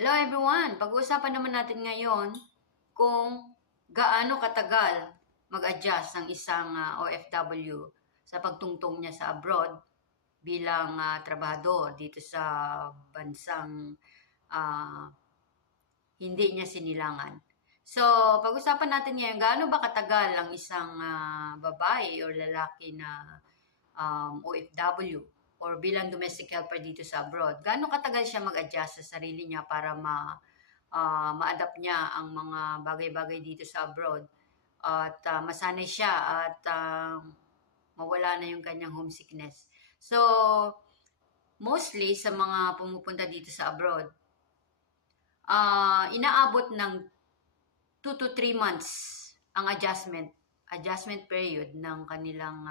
Hello everyone! Pag-uusapan naman natin ngayon kung gaano katagal mag-adjust ang isang OFW sa pagtungtong niya sa abroad bilang trabahador dito sa bansang ah, hindi niya sinilangan. So, pag-usapan natin ngayon, gaano ba katagal ang isang babae o lalaki na OFW or bilang domestic helper dito sa abroad, gaano katagal siya mag-adjust sa sarili niya para ma-adapt niya ang mga bagay-bagay dito sa abroad at masanay siya at mawala na yung kanyang homesickness. So, mostly sa mga pumupunta dito sa abroad, inaabot ng 2 to 3 months ang adjustment period ng kanilang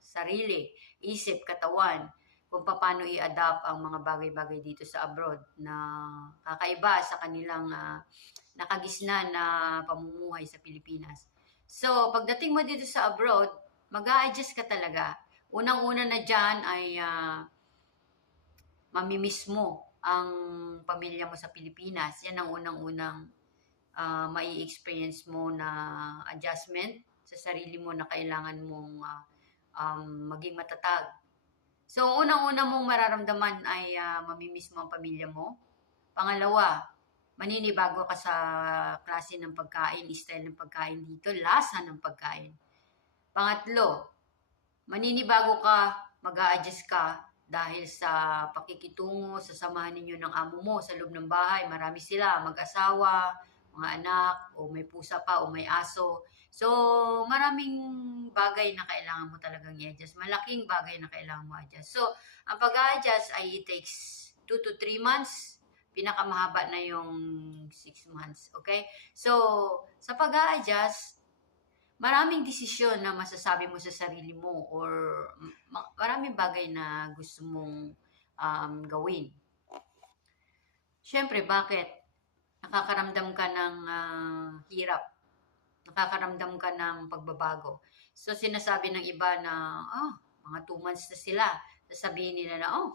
sarili, isip, katawan, kung paano i-adapt ang mga bagay-bagay dito sa abroad na kakaiba sa kanilang nakagisnan na pamumuhay sa Pilipinas. So, pagdating mo dito sa abroad, mag-a-adjust ka talaga. Unang-una na dyan ay mamimiss mo ang pamilya mo sa Pilipinas. Yan ang unang-unang mai-experience mo na adjustment sa sarili mo na kailangan mong maging matatag. So, unang-una mong mararamdaman ay mamimiss mo ang pamilya mo. Pangalawa, maninibago ka sa klase ng pagkain, style ng pagkain dito, lasa ng pagkain. Pangatlo, maninibago ka, mag-a-adjust ka dahil sa pakikitungo, sa samahan ninyo ng amo mo sa loob ng bahay. Marami sila, mag-asawa, mga anak, o may pusa pa, o may aso. So, maraming bagay na kailangan mo talagang i-adjust. Malaking bagay na kailangan mo adjust. So, ang pag-a-adjust ay it takes 2 to 3 months. Pinakamahaba na yung 6 months. Okay? So, sa pag-a-adjust, maraming desisyon na masasabi mo sa sarili mo or maraming bagay na gusto mong gawin. Siyempre, bakit? Nakakaramdam ka ng hirap. Nakakaramdam ka ng pagbabago. So, sinasabi ng iba na, mga 2 months na sila. Sasabihin nila na,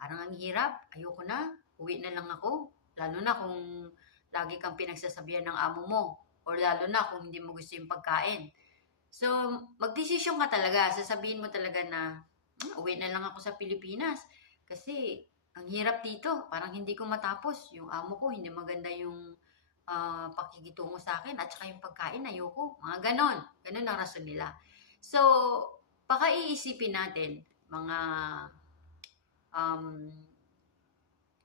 parang ang hirap. Ayoko na. Uwi na lang ako. Lalo na kung lagi kang pinagsasabihan ng amo mo. Or lalo na kung hindi mo gusto yung pagkain. So, magdesisyon ka talaga. Sasabihin mo talaga na, uwi na lang ako sa Pilipinas. Kasi, ang hirap dito. Parang hindi ko matapos. Yung amo ko, hindi maganda yung pakikitungo sa akin. At saka yung pagkain, ayoko. Mga ganon. Ganon ang rason nila. So, baka iisipin natin, mga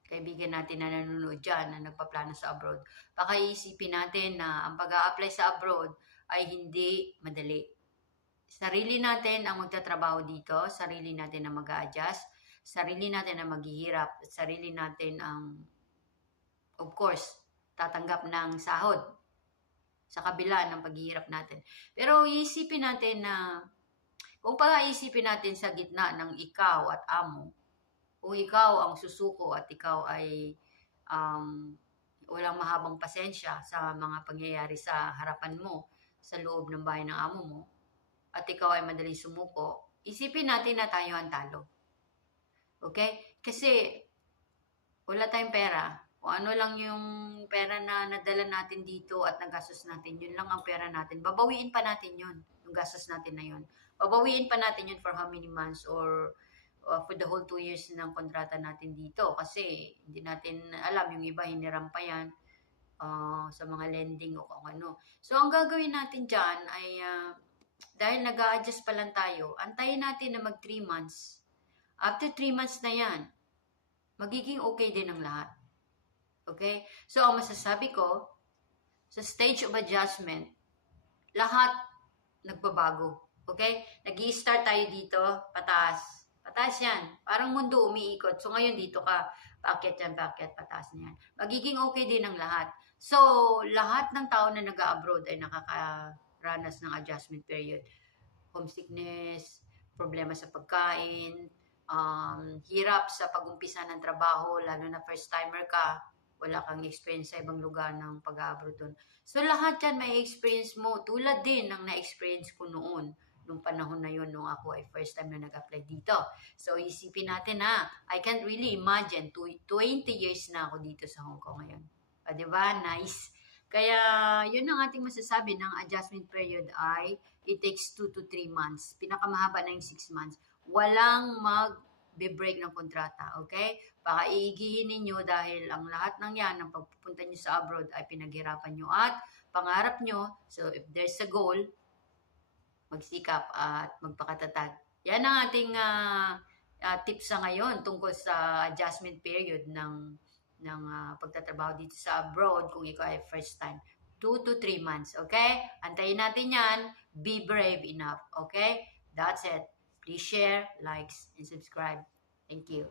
kaibigan natin na nanonood dyan, na nagpaplano sa abroad, baka iisipin natin na ang pag-a-apply sa abroad ay hindi madali. Sarili natin ang magtatrabaho dito, sarili natin ang mag-a-adjust, sarili natin ang maghihirap, at sarili natin ang, of course, tatanggap ng sahod sa kabila ng paghihirap natin. Pero iisipin natin na, kung pag-iisipin natin sa gitna ng ikaw at amo, kung ikaw ang susuko at ikaw ay walang mahabang pasensya sa mga pangyayari sa harapan mo, sa loob ng bahay ng amo mo, at ikaw ay madaling sumuko, isipin natin na tayo ang talo. Okay? Kasi wala tayong pera. Kung ano lang yung pera na nadala natin dito at nagastos natin, yun lang ang pera natin. Babawiin pa natin yun, yung gastos natin na yun. Babawiin pa natin yun for how many months or for the whole 2 years ng kontrata natin dito. Kasi hindi natin alam, yung iba hiniram pa yan sa mga lending o kung ano. So, ang gagawin natin dyan ay dahil nag-a-adjust pa lang tayo, antayin natin na mag 3 months. After 3 months na yan, magiging okay din ang lahat. Okay? So, ang masasabi ko, sa stage of adjustment, lahat nagbabago. Okay? Nag-i-start tayo dito, pataas. Pataas yan. Parang mundo umiikot. So, ngayon dito ka, paakyat yan, paakyat, pataas na yan. Magiging okay din ang lahat. So, lahat ng tao na nag-abroad ay nakakaranas ng adjustment period. Homesickness, problema sa pagkain, hirap sa pag-umpisa ng trabaho, lalo na first-timer ka, wala kang experience sa ibang lugar ng pag-abroad doon. So, lahat yan may experience mo, tulad din ng na-experience ko noon nung panahon na yun, nung ako ay first time na nag-apply dito. So, isipin natin na, I can't really imagine, 20 years na ako dito sa Hong Kong ngayon. Diba? Nice. Kaya, yun ang ating masasabi ng adjustment period ay it takes 2 to 3 months. Pinakamahaba na yung 6 months. Walang mag-break ng kontrata, okay? Baka iigihin ninyo dahil ang lahat ng yan, ng pagpupunta nyo sa abroad ay pinaghirapan nyo at pangarap nyo. So, if there's a goal, magsikap at magpakatatag. Yan ang ating tips sa ngayon tungkol sa adjustment period ng pagtatrabaho dito sa abroad kung ikaw ay first time. 2 to 3 months, okay? Antayin natin yan. Be brave enough, okay? That's it. Please share, likes, and subscribe. Thank you.